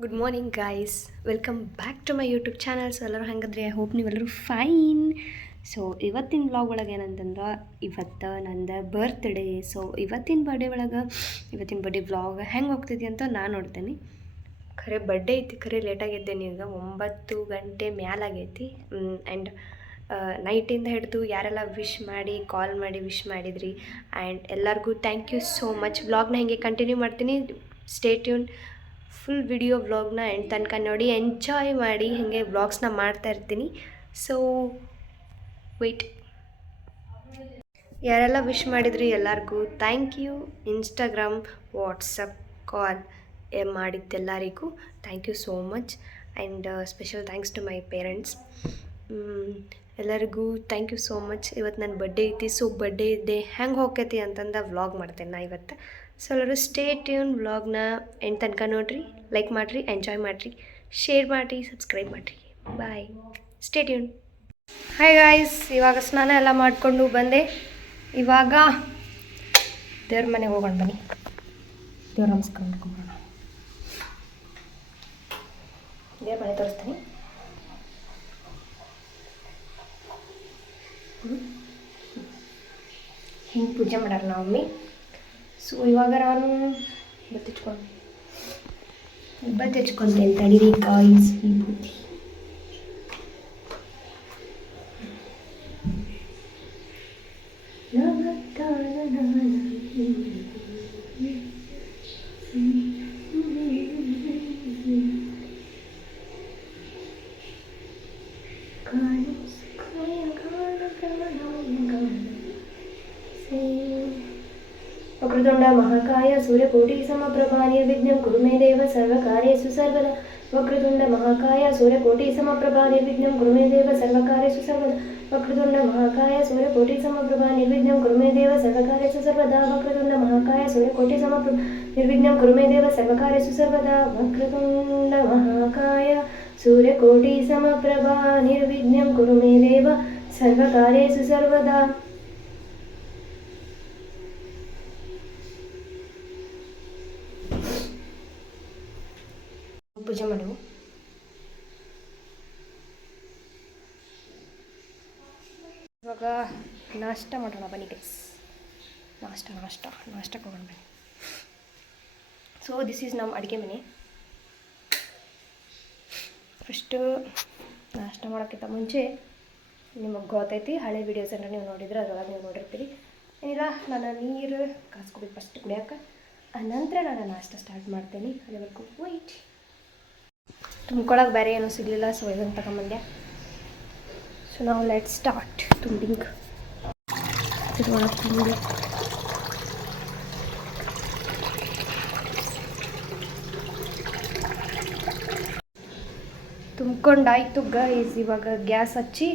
Good morning guys, welcome back to my YouTube channel. So ಎಲ್ಲರೂ ಹೆಂಗದ್ರಿ? I hope ನೀವೆಲ್ಲರೂ fine. So ಇವತ್ತಿನ vlog ಒಳಗೆ ಏನಂತಂದ್ರೆ, ಇವತ್ತು ನಂದು ಬರ್ತ್ಡೇ. ಸೊ ಇವತ್ತಿನ ಬರ್ಡೇ ವ್ಲಾಗ್ ಹೆಂಗೆ ಹೋಗ್ತೈತಿ ಅಂತ ನಾನು ನೋಡ್ತೇನೆ. ಖರೆ ಬರ್ಡೇ ಐತಿ, ಖರೆ ಲೇಟಾಗಿದ್ದೇನೆ. ಈಗ 9 ಗಂಟೆ ಮ್ಯಾಲಾಗೈತಿ. ಆ್ಯಂಡ್ ನೈಟಿಂದ ಹಿಡಿದು ಯಾರೆಲ್ಲ ಕಾಲ್ ಮಾಡಿ ವಿಶ್ ಮಾಡಿದ್ರಿ, ಆ್ಯಂಡ್ ಎಲ್ಲರಿಗೂ ಥ್ಯಾಂಕ್ ಯು ಸೋ ಮಚ್. ವ್ಲಾಗ್ನ ಹಿಂಗೆ ಕಂಟಿನ್ಯೂ ಮಾಡ್ತೀನಿ. ಸ್ಟೇ ಟ್ಯೂನ್, ಫುಲ್ ವಿಡಿಯೋ ವ್ಲಾಗ್ನ ಎಂಡ್ ತನಕ ನೋಡಿ, ಎಂಜಾಯ್ ಮಾಡಿ. ಹಾಗೆ ವ್ಲಾಗ್ಸ್ನ ಮಾಡ್ತಾ ಇರ್ತೀನಿ. So weight. ಯಾರೆಲ್ಲ ವಿಶ್ ಮಾಡಿದ್ರಿ ಎಲ್ಲರಿಗೂ thank you. Instagram, WhatsApp, call ಮಾಡಿದ್ದೆಲ್ಲರಿಗೂ thank you so much. And special thanks to my parents. ಎಲ್ಲರಿಗೂ ಥ್ಯಾಂಕ್ ಯು ಸೋ ಮಚ್. ಇವತ್ತು ನನ್ನ ಬರ್ಡೇ ಐತಿ. ಸೊ ಬರ್ಡೇ ಡೇ ಹೆಂಗೆ ಹೋಗ್ತೈತಿ ಅಂತಂದು ವ್ಲಾಗ್ ಮಾಡ್ತೇನೆ ನಾ ಇವತ್ತು. ಸೊ ಎಲ್ಲರೂ ಸ್ಟೇ ಟ್ಯೂನ್, ವ್ಲಾಗ್ನ ಎಂಡ್ ತನಕ ನೋಡಿರಿ, ಲೈಕ್ ಮಾಡಿರಿ, ಎಂಜಾಯ್ ಮಾಡಿರಿ, ಶೇರ್ ಮಾಡಿರಿ, ಸಬ್ಸ್ಕ್ರೈಬ್ ಮಾಡಿರಿ. ಬಾಯ್, ಸ್ಟೇ ಟ್ಯೂನ್. ಹಾಯ್ ಗಾಯ್ಸ್, ಇವಾಗ ಸ್ನಾನ ಎಲ್ಲ ಮಾಡಿಕೊಂಡು ಬಂದೆ. ಇವಾಗ ದೇವ್ರ ಮನೆಗೆ ಹೋಗೋಣ ಬನ್ನಿ. ದೇವ್ರ ನಮಸ್ಕಾರ ಮಾಡ್ಕೊಂಬರೋಣ. ದೇವ್ರ ಮನೆ ತೋರಿಸ್ತೀನಿ. ಹಿಂಗೆ ಪೂಜೆ ಮಾಡ್ಯಾರ ನಾವು ಮಮ್ಮಿ. ಸೊ ಇವಾಗ ನಾನು ಬತ್ತಿಚ್ಕೊಂತೇನೆ. ತಡೀರಿ ಗಾಯ್ಸ್, ವಿಭೂತಿ. ವಕ್ರತುಂಡ ಮಹಾಕಾಯ ಸೂರ್ಯಕೋಟಿ ಸಮಪ್ರಭಾ ನಿರ್ವಿಘ್ನಂ ಕುರು ಮೇ ದೇವ ಸರ್ವಕಾರ್ಯೇಷು ಸರ್ವದಾ. ವಕ್ರತುಂಡ ಮಹಾಕಾಯ ಸೂರ್ಯಕೋಟಿ ಸಮಪ್ರಭಾ ನಿರ್ವಿಘ್ನಂ ಕುರು ಮೇ ದೇವ ಸರ್ವಕಾರ್ಯೇಷು ಸರ್ವದಾ. ವಕ್ರತುಂಡ ಮಹಾಕಾಯ ಸೂರ್ಯಕೋಟಿ ಸಮಪ್ರಭಾ ನಿರ್ವಿಘ್ನಂ ಕುರು ಮೇ ದೇವ ಸರ್ವಕಾರ್ಯೇಷು ಸರ್ವದಾ. ವಕ್ರತುಂಡ ಮಹಾಕಾಯ ಸೂರ್ಯಕೋಟಿ ಸಮಪ್ರಭಾ ನಿರ್ವಿಘ್ನಂ ಕುರು ಮೇ ದೇವ ಸರ್ವಕಾರ್ಯೇಷು ಸರ್ವದಾ. ವಕ್ರತುಂಡ ಮಹಾಕಾಯ ಸೂರ್ಯಕೋಟಿ ಸಮಪ್ರಭಾ ನಿರ್ವಿಘ್ನಂ ಕುರು ಮೇ ದೇವ ಸರ್ವಕಾರ್ಯೇಷು ಸರ್ವದಾ. ಪೂಜೆ ಮಾಡು. ಇವಾಗ ನಾಷ್ಟ ಮಾಡೋಣ ಬನ್ನಿ ಗೈಸ್. ನಾಷ್ಟಕ್ಕೆ ಹೋಗೋಣ ಬನ್ನಿ. ಸೊ ದಿಸ್ ಈಸ್ ನಮ್ಮ ಅಡುಗೆ ಮನೆ. ಫಸ್ಟು ನಾಷ್ಟ ಮಾಡೋಕ್ಕಿಂತ ಮುಂಚೆ ನಿಮಗೆ ಗೊತ್ತೈತಿ, ಹಳೆ ವೀಡಿಯೋಸ್ ಏನಾರ ನೀವು ನೋಡಿದ್ರೆ ಅದರೊಳಗೆ ನೀವು ನೋಡಿರ್ತೀರಿ. ಏನಿಲ್ಲ, ನಾನು ನೀರು ಕಾಸ್ಕೋಬೇಕು ಫಸ್ಟ್ ಕುಡಿಯೋಕೆ, ಆನಂತರ ನಾನು ನಾಷ್ಟ ಸ್ಟಾರ್ಟ್ ಮಾಡ್ತೇನೆ. ಅಲ್ಲಿವರೆಗೂ ವೆಯ್ಟ್. ತುಂಬ್ಕೊಳಕ್ಕೆ ಬೇರೆ ಏನೂ ಸಿಗಲಿಲ್ಲ, ಸೊ ಇದನ್ನು ತಗೊಂಬಂದೆ. ಸೊ ನಾವು ಲೆಟ್ ಸ್ಟಾರ್ಟ್ ತುಂಬಿಂಗ್. ಇದ್ರೊಳಗೆ ತುಂಬಿ ತುಂಬ್ಕೊಂಡಾಯ್ತು ಗೈಸ್. ಇವಾಗ ಗ್ಯಾಸ್ ಹಚ್ಚಿ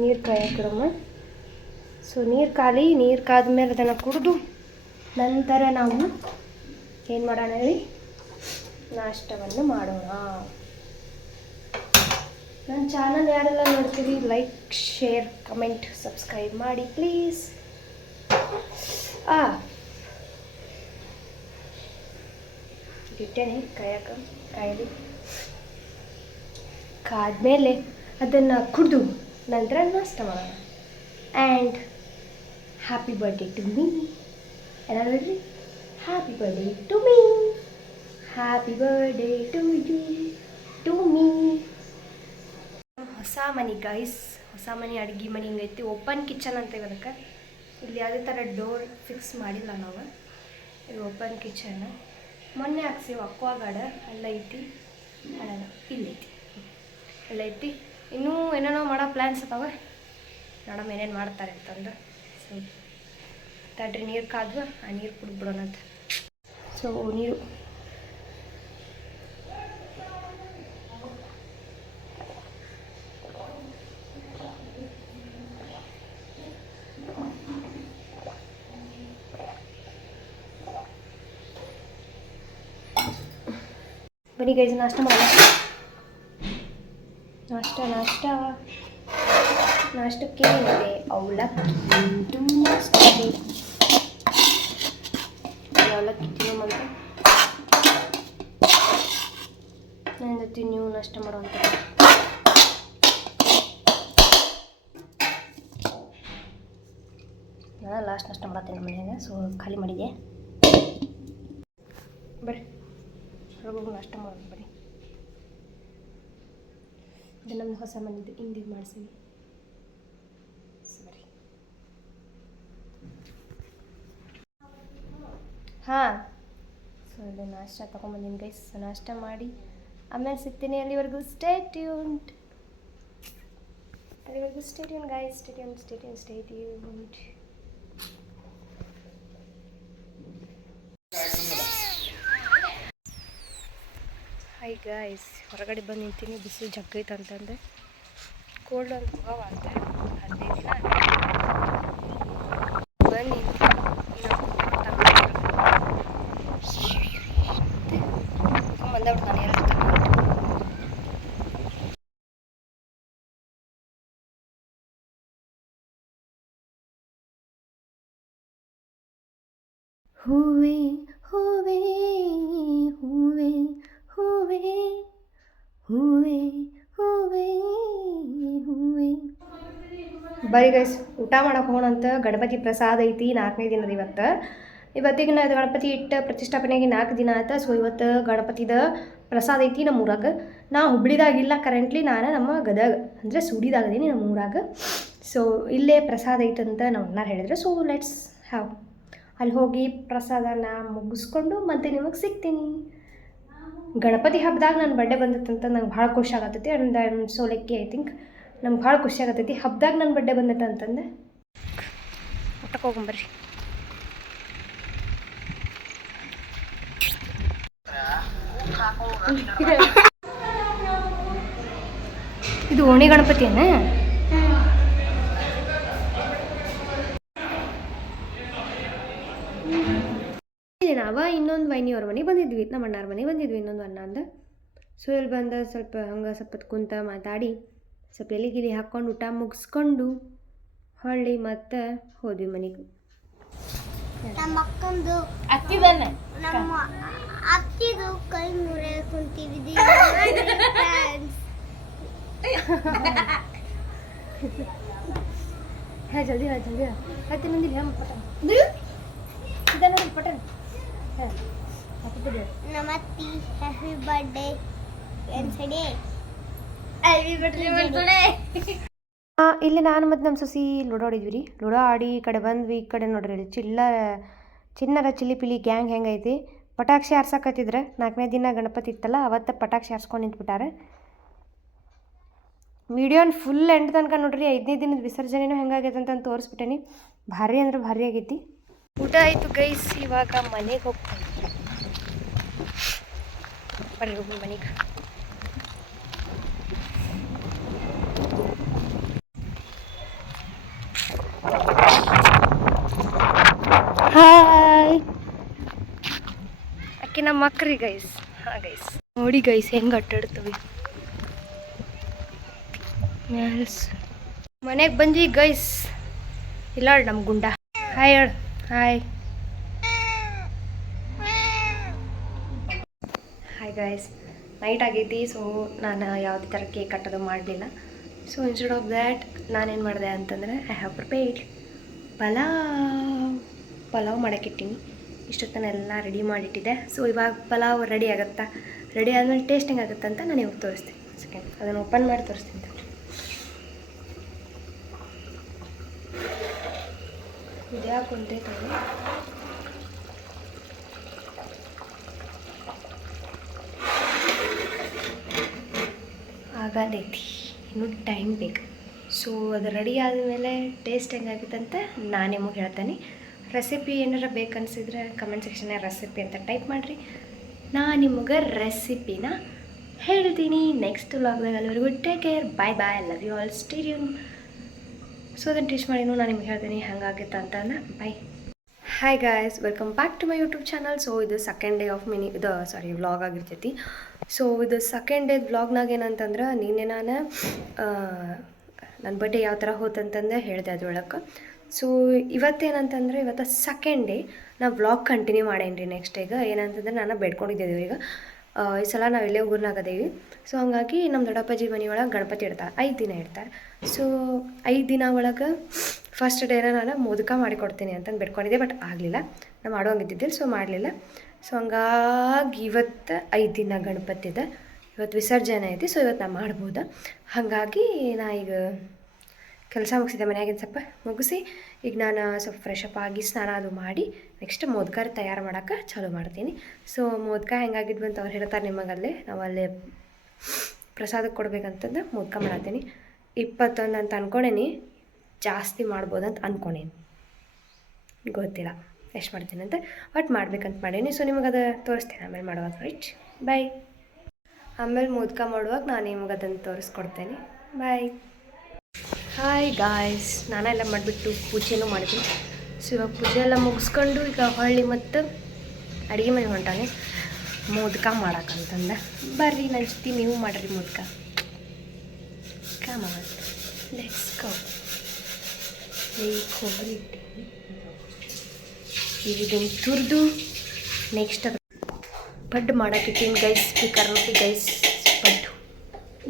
ನೀರು ಕಾಯಕ್ಕಿಡಮ್ಮ. ಸೊ ನೀರು ಕಾದ್ಮೇಲೆ ಅದನ್ನು ಕುಡಿದು ನಂತರ ನಾವು ಏನು ಮಾಡೋಣ ಹೇಳಿ, ನಾಷ್ಟವನ್ನು ಮಾಡೋಣ. ನನ್ನ ಚಾನಲ್ ಯಾರೆಲ್ಲ ನೋಡ್ತೀವಿ, ಲೈಕ್, ಶೇರ್, ಕಮೆಂಟ್, ಸಬ್ಸ್ಕ್ರೈಬ್ ಮಾಡಿ ಪ್ಲೀಸ್. ಇಟ್ಟೇನೆ ಕಾಯಲಿ. ಕಾದ್ಮೇಲೆ ಅದನ್ನು ಕುಡಿದು ನಂತರ ನಾಷ್ಟ ಮಾಡೋಣ. And happy birthday to me. ಎಲ್ಲ ಹೇಳ್ರಿ, happy birthday to me, happy birthday to you, to me. ಹೊಸ ಮನೆ ಗೈಸ್, ಹೊಸ ಮನೆ, ಅಡುಗೆ ಮನೆ ಹಿಂಗೈತಿ. ಓಪನ್ ಕಿಚನ್ ಅಂತೇವೆ ಅದಕ್ಕೆ. ಇಲ್ಲಿ ಯಾವುದೇ ಥರ ಡೋರ್ ಫಿಕ್ಸ್ ಮಾಡಿಲ್ಲ ನಾವು. ಇದು ಓಪನ್ ಕಿಚನ್. ಮೊನ್ನೆ ಹಾಕ್ಸಿವಿ ಅಕ್ವಾಗಾರ್ಡ್, ಅಲ್ಲೈತಿ, ಇಲ್ಲೈತಿ, ಅಲ್ಲೈತಿ. ಇನ್ನೂ ಏನೇನೋ ಮಾಡೋ ಪ್ಲ್ಯಾನ್ಸ್ ಅದಾವೆ, ನೋಡಮ್ಮ ಏನೇನು ಮಾಡ್ತಾರೆ ಅಂತಂದು. ಸೊ ತಡ್ರಿ, ನೀರು ಕಾದ್ವ, ಆ ನೀರು ಕುಡಿದ್ಬಿಡೋಣ ಅಂತ. ಸೊ ನೀರು ಬನ್ನಿ ಗೈಸ್, ನಾಷ್ಟ ಮಾಡೋಣ. ನಾಷ್ಟಕ್ಕೆ ಏನಿದೆ? ಅವಲಕ್ಕಿ. ನಾಷ್ಟಕ್ಕೆ ಅವಲಕ್ಕಿ ತಿನ್ನೋಮಂತ ನನ್ನ ಜೊತೆ ನೀವು ನಾಷ್ಟ ಮಾಡುವಂಥ ನಾನು ಲಾಸ್ಟ್ ನಾಷ್ಟ ಮಾಡತ್ತೀನಿ ನಮ್ಮ ಮನೆಯಾಗ. ಸೊ ಖಾಲಿ ಮಾಡಿದೆ. ಬರ್ರಿ ಹೊರಗೋಗಿ ನಾಷ್ಟ ಮಾಡೋದು ಬರ್ರಿ. ಇದು ನಮ್ದು ಹೊಸ ಮನೆದು ಹಿಂದಿಗೆ ಮಾಡಿಸೀವಿ. ಸರಿ ಹಾಂ. ಸೊ ಇಲ್ಲಿ ನಾಷ್ಟ ತೊಗೊಂಬಂದಿನಿ ಗೈಸ್. ನಾಷ್ಟ ಮಾಡಿ ಆಮೇಲೆ ಸಿಗ್ತೀನಿ. ಅಲ್ಲಿವರೆಗೂ ಸ್ಟೇ ಟ್ಯೂನ್ಡ್. ಅಲ್ಲಿವರೆಗೂ stay tune guys. Stay tune stay tune stay tuned. Hi guys, ಹೊರಗಡೆ ಬಂದು ನಿಂತೀನಿ. ಬಿಸಿಲು ಜಗ್ಗೈತೆ ಅಂತಂದೆ. ಕೋಲ್ಡ್ ಒಂದು ಹೋಗವ ಅಂತ 15 ದಿನ ಬಂದು ಬಂದವ್ರು ನಾನು ಎಲ್ಲ ಹೂವೇ ಹೂವೇ ಹೂವೇ ಹೂವೇ ಹೂವೇ ಹೂವೇ ಹೂವೇ. ಬರೀ ಗೈಸ್ ಊಟ ಮಾಡಕ್ಕೆ ಹೋಗೋಣಂತ. ಗಣಪತಿ ಪ್ರಸಾದ ಐತಿ. 4ನೇ ದಿನದ ಇವತ್ತಿಗೆ ಗಣಪತಿ ಇಟ್ಟು ಪ್ರತಿಷ್ಠಾಪನೆಗೆ 4 ದಿನ ಆಯ್ತು. ಸೊ ಇವತ್ತು ಗಣಪತಿದ ಪ್ರಸಾದ ಐತಿ ನಮ್ಮ ಊರಾಗ. ನಾ ಹುಬ್ಳಿದಾಗಿಲ್ಲ ಕರೆಂಟ್ಲಿ, ನಾನು ನಮ್ಮ ಗದಗ ಅಂದರೆ ಸೂಡಿದಾಗದೀನಿ ನಮ್ಮ ಊರಾಗ. ಸೊ ಇಲ್ಲೇ ಪ್ರಸಾದ ಐತಂತ ನಮ್ಮ ಅಣ್ಣಾರು ಹೇಳಿದ್ರು. So let's have. ಅಲ್ಲಿ ಹೋಗಿ ಪ್ರಸಾದನ ಮುಗಿಸ್ಕೊಂಡು ಮತ್ತೆ ನಿಮಗೆ ಸಿಗ್ತೀನಿ. ಗಣಪತಿ ಹಬ್ಬದಾಗ ನನ್ನ ಬರ್ಡೇ ಬಂದತ್ತಂತ ನಂಗೆ ಭಾಳ ಖುಷಿ ಆಗತ್ತೈತಿ. And I am so lucky. I think ನಂಗೆ ಭಾಳ ಖುಷಿ ಆಗತ್ತೈತಿ ಹಬ್ಬದಾಗ ನನ್ನ ಬರ್ಡೇ ಬಂದೈತೆ ಅಂತಂದೆ. ಊಟಕ್ಕೆ ಹೋಗಂಬರ್ರಿ. ಇದು ಓಣಿ ಗಣಪತಿಯನ್ನ ನಾವ ಇನ್ನೊಂದು ವೈನಿಯವ್ರ ಮನೆಗೆ ಬಂದಿದ್ವಿ, ನಮ್ಮ ಅಣ್ಣಾರ ಮನೆಗೆ ಬಂದಿದ್ವಿ ಇನ್ನೊಂದು ಅಣ್ಣ ಅಂದ. ಸೊ ಇಲ್ಲಿ ಬಂದ ಸ್ವಲ್ಪ ಹಂಗೆ ಸ್ವಲ್ಪ ಕುಂತ ಮಾತಾಡಿ ಸ್ವಲ್ಪ ಎಲೆಗಿಲಿ ಹಾಕ್ಕೊಂಡು ಊಟ ಮುಗಿಸ್ಕೊಂಡು ಹೊಳ್ಳಿ ಮತ್ತೆ ಹೋದ್ವಿ ಮನೆಗೆ. ನಮ್ಮ ಅಕ್ಕಂದು ನಮ್ಮ ಅತ್ತಿದು ಕೈ ಮುರಿಯ ಕುಂತಿದ್ವಿ. ಹಾಂ ಜಲ್ದಿ ಹತ್ತಿ ಮಂದಿಲ್ಲ ಪಟನ್ ಇದನ್ನ ಪಟನ್. ನಮ್ಮ ಅತ್ತಿ ಹ್ಯಾಪಿ ಬರ್ಡೇ ಇಲ್ಲಿ ನಾನು ಮತ್ತು ನಮ್ಮ ಸೊಸಿ ಲೂಡೋ ಆಡಿದ್ವಿ ರೀ. ಲೂಡೋ ಆಡಿ ಈ ಕಡೆ ಬಂದ್ವಿ. ಈ ಕಡೆ ನೋಡ್ರಿ ಇಲ್ಲಿ ಚಿನ್ನರ ಚಿಲ್ಲಿ ಪಿಲಿ ಗ್ಯಾಂಗ್ ಹೆಂಗೈತಿ. ಪಟಾಕ್ಷಿ ಹಾರ್ಸಕತ್ತಿದ್ರೆ 4ನೇ ದಿನ ಗಣಪತಿ ಇತ್ತಲ್ಲ ಅವತ್ತು ಪಟಾಕ್ಷಿ ಹಾರ್ಸ್ಕೊಂಡು ನಿಂತ್ಬಿಟ್ಟಾರೆ. ವಿಡಿಯೋನ ಫುಲ್ ಎಂಡ್ ತನಕ ನೋಡ್ರಿ. 5ನೇ ದಿನದ ವಿಸರ್ಜನೆನೂ ಹೆಂಗಾಗೈತೆ ಅಂತ ತೋರಿಸ್ಬಿಟ್ಟೇನಿ. ಭಾರಿ ಅಂದ್ರೆ ಭಾರಿ ಆಗೈತಿ. ಊಟ ಆಯಿತು ಗೈಸ್. ಇವಾಗ ಮನೆಗೆ ಹೋಗ್ತಾ ಇದ್ವಿ. ಬರ್ರಿ ಹೋಗಿ ಮನೆಗೆ. ಹಾಯ್ ಅಕ್ಕಿ ನಮ್ಮ ಮಕ್ರಿ ಗೈಸ್. ಹಾಂ ಗೈಸ್ ನೋಡಿ ಗೈಸ್ ಹೆಂಗೆ ಅಡ್ಡಾಡ್ತವೆ. ಮನೆಗೆ ಬಂದ್ವಿ ಗೈಸ್. ಇಲ್ಲ ನಮ್ಮ ಗುಂಡ. ಹಾಯ್ ಹೇಳು. Hi hi guys. ನೈಟ್ ಆಗೈತಿ. ಸೊ ನಾನು ಯಾವುದೇ ಥರ ಕೇಕ್ ಕಟ್ಟೋದು ಮಾಡಲಿಲ್ಲ. ಸೊ ಇನ್ಸ್ಟೆಡ್ ಆಫ್ ದ್ಯಾಟ್ ನಾನೇನು ಮಾಡಿದೆ ಅಂತಂದರೆ ಐ ಹ್ಯಾವ್ ಪ್ರಿಪೇರ್ಡ್ ಪಲಾವ್ ಮಾಡೋಕ್ಕಿಟ್ಟಿನಿ. ಇಷ್ಟೊತ್ತನೆಲ್ಲ ರೆಡಿ ಮಾಡಿಟ್ಟಿದ್ದೆ. ಸೊ ಇವಾಗ ಪಲಾವ್ ರೆಡಿ ಆಗುತ್ತಾ, ರೆಡಿ ಆದಮೇಲೆ ಟೇಸ್ಟ್ ಹೆಂಗಾಗುತ್ತೆ ಅಂತ ನಾನು ಇವಾಗ ತೋರಿಸ್ತೀನಿ. ಸೆಕೆಂಡ್ ಅದನ್ನು ಓಪನ್ ಮಾಡಿ ತೋರಿಸ್ತೀನಿ. ಇದು ಯಾಕೆ ಕುಂತೈತಲ್ಲ ಆಗದೈತಿ, ಇನ್ನೂ ಟೈಮ್ ಬೇಕು. ಸೊ ಅದು ರೆಡಿ ಆದಮೇಲೆ ಟೇಸ್ಟ್ ಹೆಂಗಾಗುತ್ತೆ ಅಂತ ನಾನು ನಿಮಗೆ ಹೇಳ್ತೇನೆ. ರೆಸಿಪಿ ಏನಾರ ಬೇಕನ್ಸಿದ್ರೆ ಕಮೆಂಟ್ ಸೆಕ್ಷನ್ಯಾಗ ರೆಸಿಪಿ ಅಂತ ಟೈಪ್ ಮಾಡಿರಿ. ನಾನು ನಿಮಗೆ ರೆಸಿಪಿನ ಹೇಳ್ತೀನಿ ನೆಕ್ಸ್ಟ್ ವ್ಲಾಗ್ದಾಗ. ಅಲ್ಲಿವರೆಗೂ take care, bye bye, I love you all, stay tune. So ಅದನ್ನು ಟೇಸ್ಟ್ ಮಾಡಿನೂ ನಾನು ನಿಮ್ಗೆ ಹೇಳ್ತೀನಿ ಹೆಂಗಾಗಿತ್ತು ಅಂತಂದು. Bye. Hi guys, welcome back to my YouTube channel. So ಇದು ಸೆಕೆಂಡ್ ಡೇ ಆಫ್ ವ್ಲಾಗ್ ಆಗಿರ್ತೈತಿ. ಸೊ ಇದು ಸೆಕೆಂಡ್ ಡೇ ವ್ಲಾಗ್ನಾಗ ಏನಂತಂದ್ರೆ ನಿನ್ನೆ ನಾನು ನನ್ನ ಬರ್ಡೇ ಯಾವ ಥರ ಹೋತಂತಂದು ಹೇಳಿದೆ ಅದ್ರೊಳಗೆ. ಸೊ ಇವತ್ತೇನಂತಂದರೆ ಇವತ್ತು ಸೆಕೆಂಡ್ ಡೇ. ನಾ ವ್ಲಾಗ್ ಕಂಟಿನ್ಯೂ ಮಾಡೇನಿ ರೀ ನೆಕ್ಸ್ಟ್ ಈಗ ಏನಂತಂದ್ರೆ ನಾನು ಬೇಡ್ಕೊಂಡಿದ್ದೇವೆ ಈಗ ಈ ಸಲ ನಾವು ಇಲ್ಲೇ ಊರಿನಾಗದೇವಿ ಸೊ ಹಾಗಾಗಿ ನಮ್ಮ ದೊಡ್ಡಪ್ಪಾಜಿ ಮನೆ ಒಳಗೆ ಗಣಪತಿ ಇಡ್ತಾರೆ 5 ದಿನ ಇಡ್ತಾರೆ ಸೊ 5 ದಿನ ಒಳಗೆ ಫಸ್ಟ್ ಡೇನ ನಾನು ಮೋದಕ ಮಾಡಿಕೊಡ್ತೀನಿ ಅಂತಂದು ಬೇಡ್ಕೊಂಡಿದ್ದೆ ಬಟ್ ಆಗಲಿಲ್ಲ ನಾನು ಮಾಡೋಂಗಿದ್ದಿದ್ದಿಲ್ಲ ಸೊ ಮಾಡಲಿಲ್ಲ ಸೊ ಹಂಗಾಗಿ ಇವತ್ತು 5 ದಿನ ಗಣಪತಿದ ಇವತ್ತು ವಿಸರ್ಜನೆ ಐತಿ ಸೊ ಇವತ್ತು ನಾನು ಮಾಡ್ಬೋದು ಹಾಗಾಗಿ ನಾ ಈಗ ಕೆಲಸ ಮುಗಿಸಿದೆ ಮನೆಯಾಗಿನ ಸ್ವಲ್ಪ ಮುಗಿಸಿ ಈಗ ನಾನು ಸ್ವಲ್ಪ ಫ್ರೆಶ್ ಅಪ್ ಆಗಿ ಸ್ನಾನ ಅದು ಮಾಡಿ ನೆಕ್ಸ್ಟ್ ಮೋದಕ ತಯಾರು ಮಾಡೋಕೆ ಚಾಲೂ ಮಾಡ್ತೀನಿ ಸೊ ಮೋದಕ ಹೆಂಗಾಗಿದ್ವು ಅಂತ ಅವ್ರು ಹೇಳ್ತಾರೆ ನಿಮಗಲ್ಲೇ ನಾವು ಅಲ್ಲೇ ಪ್ರಸಾದಕ್ಕೆ ಕೊಡ್ಬೇಕಂತಂದು ಮೋದಕ ಮಾಡತ್ತೀನಿ 21 ಅಂತ ಅಂದ್ಕೊಂಡೇನಿ ಜಾಸ್ತಿ ಮಾಡ್ಬೋದು ಅಂತ ಅಂದ್ಕೊಂಡೇನಿ ಗೊತ್ತಿಲ್ಲ ಎಷ್ಟು ಮಾಡ್ತೀನಿ ಅಂತ ಒಟ್ಟು ಮಾಡ್ಬೇಕಂತ ಮಾಡೀನಿ ಸೊ ನಿಮಗೆ ಅದು ತೋರಿಸ್ತೀನಿ ಆಮೇಲೆ ಮಾಡುವಾಗ ರೈಟ್ ಬಾಯ್ ಆಮೇಲೆ ಮೋದಕ ಮಾಡುವಾಗ ನಾನು ನಿಮ್ಗೆ ಅದನ್ನು ತೋರಿಸ್ಕೊಡ್ತೇನೆ ಬಾಯ್ ಹಾಯ್ ಗಾಯ್ಸ್ ನಾನೆಲ್ಲ ಮಾಡಿಬಿಟ್ಟು ಪೂಜೆನೂ ಮಾಡಿದ್ದೀನಿ ಸೊ ಇವಾಗ ಪೂಜೆ ಎಲ್ಲ ಮುಗಿಸ್ಕೊಂಡು ಈಗ ಹೊಳ್ಳಿ ಮತ್ತು ಅಡುಗೆ ಮನೆ ಹೊಂಟಾನೆ ಮೋದಕ ಮಾಡಕ್ಕಂತಂದ ಬರ್ರಿ ನನ್ನ ಜೊತೆ ನೀವು ಮಾಡಿರಿ modak come on let's go ಈ ಕೊಬ್ಬರಿ ಇದನ್ನು ತುರಿದು ನೆಕ್ಸ್ಟ್ ಪಡ್ಡು ಮಾಡೋಕ್ಕಿಟ್ಟಿನಿ ಗೈಸ್ ಸ್ಪೀಕರ್ ರೊಟ್ಟಿ ಗೈಸ್ ಪಡ್ಡು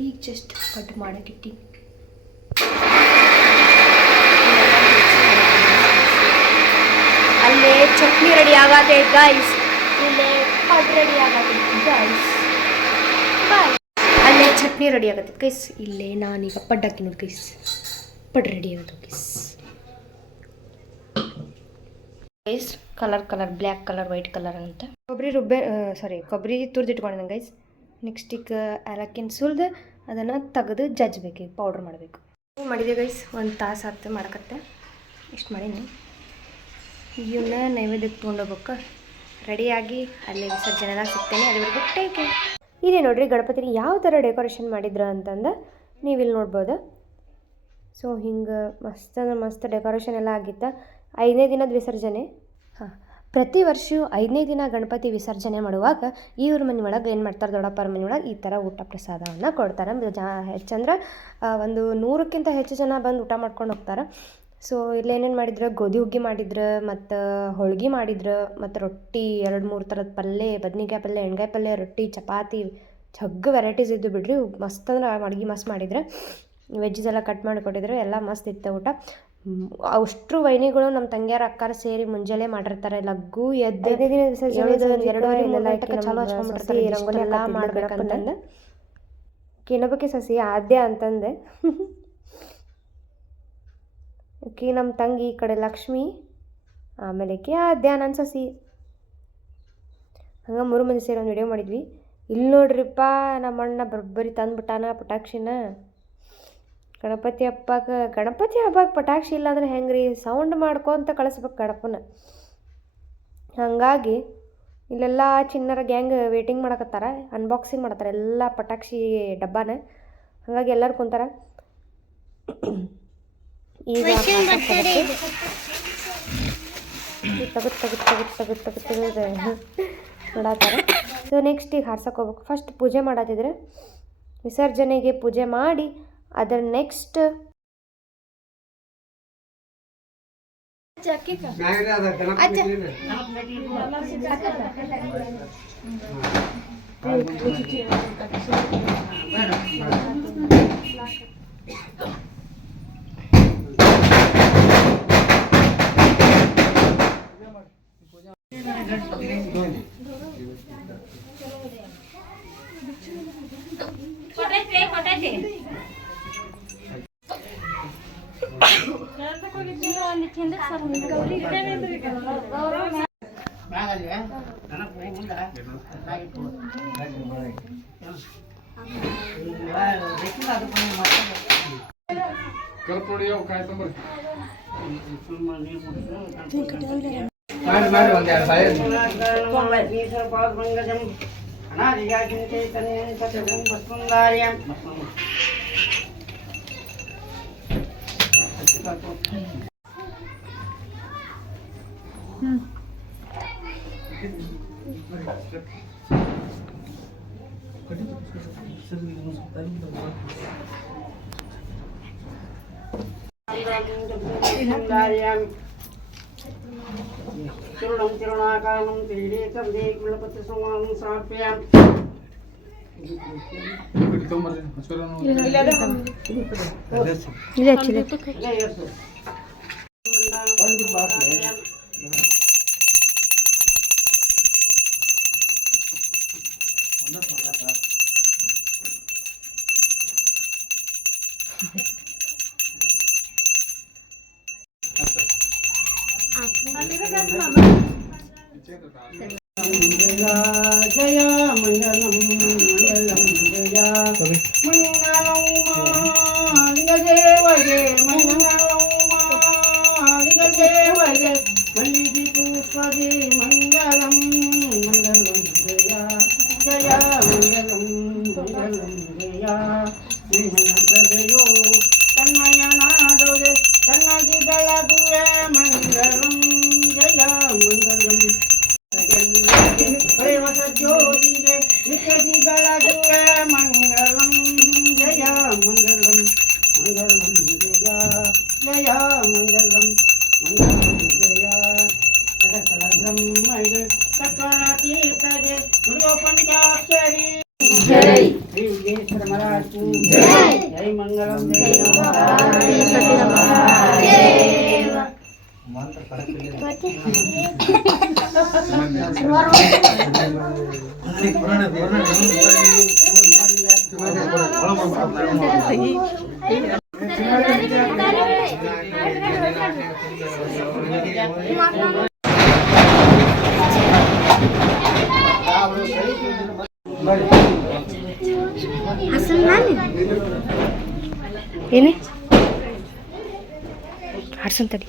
ಈಗ ಜಸ್ಟ್ ಪಡ್ಡು ಮಾಡೋಕ್ಕಿಟ್ಟಿನಿ ಅಲ್ಲೇ ಚಟ್ನಿ ರೆಡಿ ಆಗತ್ತೆ ಗೈಸ್ ಇಲ್ಲೇ ಪಡ್ಡು ರೆಡಿ ಆಗತ್ತೆ ಗೈಸ್ ಬಾಯ್ ಅಲ್ಲೇ ಚಟ್ನಿ ರೆಡಿ ಆಗತ್ತೆ ಗೈಸ್ ಇಲ್ಲೇ ನಾನೀಗ ಪಡ್ಡು ಹಾಕಿ ನೋಡಿ ಗೈಸ್ ಪಡ್ಡು ರೆಡಿ ಆಗೋದು guys colour black colour white colour ಅಂತ ಕೊಬ್ಬರಿ ತುರಿದಿಟ್ಕೊಂಡೆ ಗೈಸ್ ನೆಕ್ಸ್ಟ್ ಈಗ ಏಲಕ್ಕಿನ ಸುಲಿದು ಅದನ್ನು ತೆಗೆದು ಜಜ್ಬೇಕು ಈಗ ಪೌಡ್ರ್ ಮಾಡಬೇಕು ಮಾಡಿದೆ ಗೈಸ್ 1 ತಾಸು ಆಗ್ತದೆ ಮಾಡಕತ್ತೆ ಇಷ್ಟು ಮಾಡೀನಿ ಇವನ್ನ ನೈವೇದ್ಯಕ್ಕೆ ತೊಗೊಂಡೋಗ್ಬೇಕು ರೆಡಿಯಾಗಿ ಅಲ್ಲಿ ವಿಸರ್ಜನೆದಾಗ ಸಿಗ್ತೇನೆ ಅಲ್ಲಿವರೆಗೂ ಟೇಕೆ ಇದೇ ನೋಡಿರಿ ಗಣಪತಿನ ಯಾವ ಥರ ಡೆಕೋರೇಷನ್ ಮಾಡಿದ್ರು ಅಂತಂದು ನೀವಿಲ್ಲಿ ನೋಡ್ಬೋದು ಸೊ ಹಿಂಗೆ ಮಸ್ತ್ ಅಂದ್ರೆ ಮಸ್ತ್ ಡೆಕೋರೇಷನ್ ಎಲ್ಲ ಆಗಿತ್ತು 5ನೇ ದಿನದ ವಿಸರ್ಜನೆ ಪ್ರತಿ ವರ್ಷ 5ನೇ ದಿನ ಗಣಪತಿ ವಿಸರ್ಜನೆ ಮಾಡುವಾಗ ಇವ್ರ ಮನೆ ಒಳಗೆ ಏನು ಮಾಡ್ತಾರೆ ದೊಡ್ಡಪ್ಪರ ಮನೆ ಒಳಗೆ ಈ ಥರ ಊಟ ಪ್ರಸಾದವನ್ನು ಕೊಡ್ತಾರೆ ಹೆಚ್ಚಂದ್ರೆ ಒಂದು 100ಕ್ಕಿಂತ ಹೆಚ್ಚು ಜನ ಬಂದು ಊಟ ಮಾಡ್ಕೊಂಡು ಹೋಗ್ತಾರೆ ಸೊ ಇಲ್ಲೇನೇನು ಮಾಡಿದ್ರು ಗೋಧಿ ಹುಗ್ಗಿ ಮಾಡಿದ್ರು ಮತ್ತು ಹೋಳ್ಗೆ ಮಾಡಿದ್ರು ಮತ್ತು ರೊಟ್ಟಿ 2-3 ಥರದ ಪಲ್ಯ ಬದ್ನಿಕಾಯಿ ಪಲ್ಯ ಎಣ್ಗಾಯಿ ಪಲ್ಯ ರೊಟ್ಟಿ ಚಪಾತಿ ಜಗ್ಗ ವೆರೈಟೀಸ್ ಇದ್ದು ಬಿಡ್ರಿ ಮಸ್ತ್ ಅಂದ್ರೆ ಅಡುಗೆ ಮಸ್ತ್ ಮಾಡಿದ್ರು ವೆಜ್ಜಸ್ ಎಲ್ಲ ಕಟ್ ಮಾಡಿ ಕೊಟ್ಟಿದ್ರು ಎಲ್ಲ ಮಸ್ತ್ ಇತ್ತು ಊಟ ಅಷ್ಟು ವೈನಿಗಳು ನಮ್ಮ ತಂಗಿಯರ ಅಕ್ಕಾರ ಸೇರಿ ಮುಂಜಾನೆ ಮಾಡಿರ್ತಾರೆ ಲಘು ಎದ್ದು 5ನೇ ದಿನ ವಿಸರ್ಜನೆ 2:30 ಚಾಲು ಹಚ್ಕೊಂಡ್ಬಿಡ್ತಾರೆ ರಂಗೋಲಿ ಎಲ್ಲ ಮಾಡ್ಬೇಕಂತಂದು ಇನ್ನೊಬ್ಬಕ್ಕೆ ಸಸಿ ಆದ್ಯ ಅಂತಂದೆ ಆಕಿ ನಮ್ಮ ತಂಗಿ ಈ ಕಡೆ ಲಕ್ಷ್ಮಿ ಆಮೇಲೆ ಆಕಿ ಆದ್ಯ ನನ್ನ ಸಸಿ ಹಂಗೆ 3 ಮಂದಿ ಸೇರಿ ಒಂದು ವಿಡಿಯೋ ಮಾಡಿದ್ವಿ ಇಲ್ಲಿ ನೋಡ್ರಿಪ್ಪ ನಮ್ಮ ಅಣ್ಣ ಬರೋಬ್ಬರಿ ತಂದುಬಿಟ್ಟಾನ ಪಟಾಕ್ಷಿನ ಗಣಪತಿ ಹಬ್ಬಕ್ಕೆ ಪಟಾಕ್ಷಿ ಇಲ್ಲಾಂದ್ರೆ ಹೆಂಗೆ ರೀ ಸೌಂಡ್ ಮಾಡ್ಕೊತ ಕಳಿಸ್ಬೇಕು ಗಣಪನ ಹಾಗಾಗಿ ಇಲ್ಲೆಲ್ಲ ಚಿನ್ನರ ಗ್ಯಾಂಗ್ ವೇಟಿಂಗ್ ಮಾಡಕತ್ತಾರ ಅನ್ಬಾಕ್ಸಿಂಗ್ ಮಾಡ್ತಾರೆ ಎಲ್ಲ ಪಟಾಕ್ಷಿ ಡಬ್ಬಾನ ಹಾಗಾಗಿ ಎಲ್ಲರೂ ಕುಂತಾರ ಈಗ ತೆಗೆದು ನೋಡತ್ತಾರ ಸೊ ನೆಕ್ಸ್ಟ್ ಈಗ ಹಾರ್ಸಕ್ಕೆ ಹೋಗ್ಬೇಕು ಫಸ್ಟ್ ಪೂಜೆ ಮಾಡತ್ತಿದ್ರೆ ವಿಸರ್ಜನೆಗೆ ಪೂಜೆ ಮಾಡಿ ಅದರ ನೆಕ್ಸ್ಟ್ चूर्णं चूर्णाकारणं क्रीडेतं देकुलपतिसंवाहं समर्पयामि जय मंगलम मंगलम जय मंगलम मालिक देव जय मंगलम मालिक देव जय मल्लिकी पुष्पदे मंगलम मंगलम जय जय मंगलम मंगलम जय स्नेहप्रदयो तन्मयनादोगे तन्नदि ಬೆಳಗುವೆ ಮಂಗಲಂ ಜಯ ಮಂಗಲಂ ಪ್ರೇಮದ ಜ್ಯೋತಿಗೆ ನಿತ್ಯದಿ ಬೆಳಗುವೆ ಮಂಗಲಂ ಜಯ ಮಂಗಲಂ ಮಂಗಲಂ ಜಯ ಜಯ ಮಂಗಲಂ ಮಂಗಲಂ ಜಯ ಸಕಲ ಬ್ರಹ್ಮಗೆ ಸತ್ವಾತೀತಗೆ ಗುರು ಪಂಚಾಕ್ಷರಿ जय श्री विजेश्वर महाराज की जय जय मंगलम जय ಏನೇ ಆಡ್ಸನ್ ತಡಿ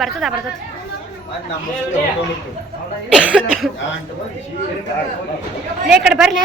ಬರ್ತದ ಬರ್ತದ ಲೇ ಕಡೆ ಬರ್ಲಿ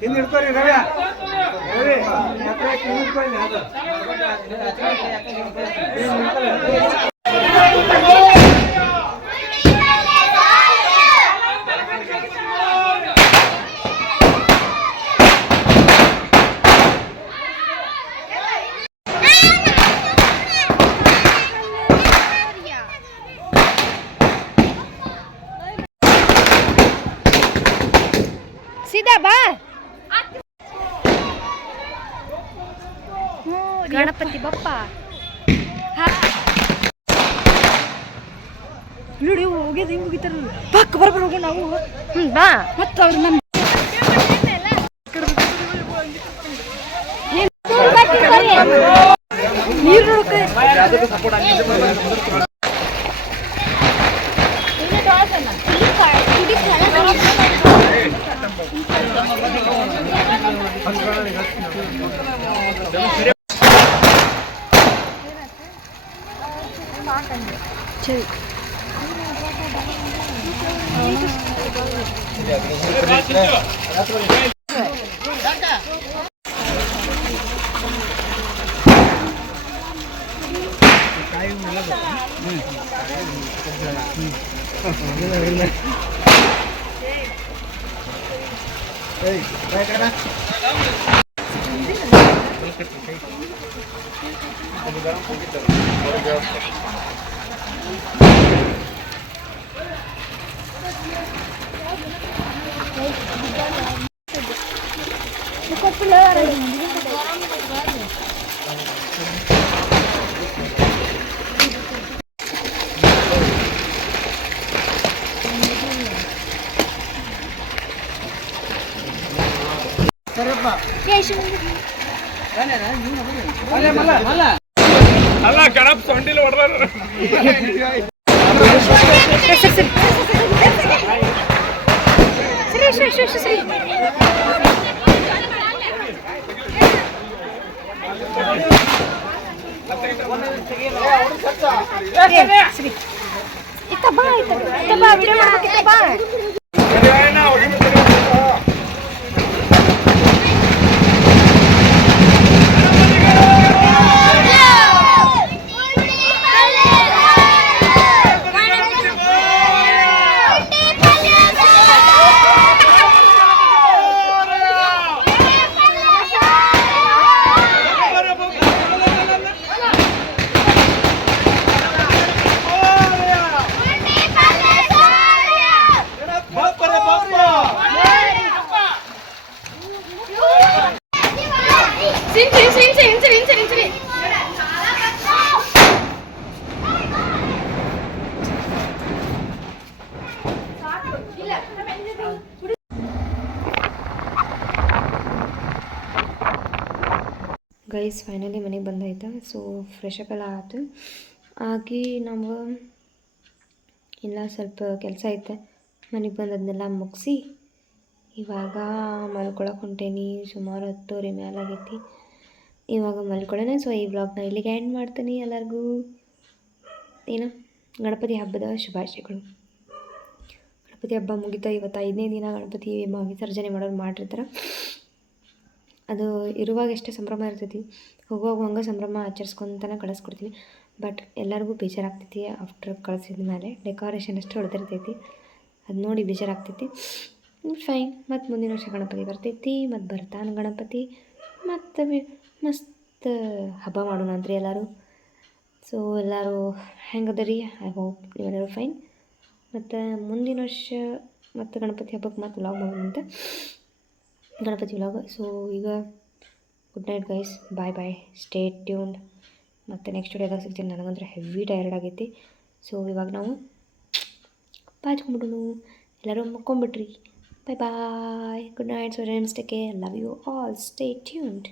ಹಿಂದೆ ಹಿಡ್ಕೋರಿ ರವ್ಯಾ ರವಿ ಹಿಡ್ಕೊಳ್ಳಿ ಅದು ಸೀದಾ ಬಾ ಗಣಪತಿ ಬಪ್ಪ ನೋಡಿ ಹೋಗ್ಯದ ಹಿಂಗೆ ಹೋಗಿತಾರ ಪಕ್ಕ ಬರ್ಬರ್ ಹೋಗೋಣ ನಾವು ಬಾ ಮತ್ತೆ ಅವ್ರು ನಮ್ಮ ನೀರು ನೋಡಕ್ಕೆ ಚಳಿ ಅಲ್ಲ ಗಣಪ ಸೊಂಡಿಲ್ ಹೊಡೆದ ಸರಿ ಇತ್ತ ಬಾ ವಿಡಿಯೋ ಮಾಡ್ಬೇಕಿತ್ತ ಬಾ ಗೈಸ್ ಫೈನಲಿ ಮನೆಗೆ ಬಂದಾಯ್ತು. ಸೊ ಫ್ರೆಶ್ ಅಪ್ ಎಲ್ಲ ಆಯ್ತು. ಆಗಿ ನಾವು ಇಲ್ಲ ಸ್ವಲ್ಪ ಕೆಲಸ ಐತೆ ಮನೆಗೆ ಬಂದದನ್ನೆಲ್ಲ ಮುಗಿಸಿ ಇವಾಗ ಮಲ್ಕೊಳಕ್ಕೆ ಹೊಂಟೇನಿ. ಸುಮಾರು 10:30 ಮೇಲಾಗೈತಿ. ಇವಾಗ ಮಲ್ಕೊಳ್ಳೋಣ. ಸೊ ಈ ವ್ಲಾಗ್ನ ಇಲ್ಲಿಗೆ ಎಂಡ್ ಮಾಡ್ತೀನಿ. ಎಲ್ಲರಿಗೂ ಏನು ಗಣಪತಿ ಹಬ್ಬದ ಶುಭಾಶಯಗಳು. ಗಣಪತಿ ಹಬ್ಬ ಮುಗಿತಾ. ಇವತ್ತು 5ನೇ ದಿನ ಗಣಪತಿ ವಿಸರ್ಜನೆ ಮಾಡೋರು ಮಾಡಿರ್ತಾರೆ. ಅದು ಇರುವಾಗ ಎಷ್ಟೇ ಸಂಭ್ರಮ ಇರ್ತೈತಿ, ಹೋಗುವಾಗ ಹಂಗೆ ಸಂಭ್ರಮ ಆಚರಿಸ್ಕೊತಾನೆ ಕಳಿಸ್ಕೊಡ್ತೀವಿ. ಬಟ್ ಎಲ್ಲರಿಗೂ ಬೇಜಾರಾಗ್ತೈತಿ ಆಫ್ಟರ್ ಕಳಿಸಿದ ಮೇಲೆ. ಡೆಕೋರೇಷನ್ ಅಷ್ಟು ಹೊಡೆದಿರ್ತೈತಿ, ಅದು ನೋಡಿ ಬೇಜಾರಾಗ್ತೈತಿ. ಫೈನ್. ಮತ್ತು ಮುಂದಿನ ವರ್ಷ ಗಣಪತಿ ಬರ್ತೈತಿ, ಮತ್ತು ಬರ್ತಾನೆ ಗಣಪತಿ, ಮತ್ತು ಮಸ್ತ್ ಹಬ್ಬ ಮಾಡೋಣ ಅಂತ್ರಿ ಎಲ್ಲರೂ. ಸೊ ಎಲ್ಲರೂ ಹೆಂಗದರಿ? ಐ ಹೋಪ್ ನೀವೆಲ್ಲರೂ ಫೈನ್. ಮತ್ತು ಮುಂದಿನ ವರ್ಷ ಮತ್ತು ಗಣಪತಿ ಹಬ್ಬಕ್ಕೆ ಮತ್ತು ವ್ಲಾಗ್ ಮಾಡೋಣಂತೆ, ಗಣಪತಿ ವ್ಲಾಗ್. ಸೊ ಈಗ good night guys, bye stay tuned. ಮತ್ತು ನೆಕ್ಸ್ಟ್ ವಿಡಿಯೋದಾಗ ಸಿಗ್ತೀನಿ. ನನಗಂದ್ರೆ ಹೆವಿ ಟೈರ್ಡ್ ಆಗೈತಿ. ಸೊ ಇವಾಗ ನಾವು ಬಾಚ್ಕೊಂಡ್ಬಿಡೋಣ. ಎಲ್ಲರೂ ಮಕ್ಕೊಂಬಿಟ್ರಿ. Bye good night. So take care. Love you all. Stay tuned.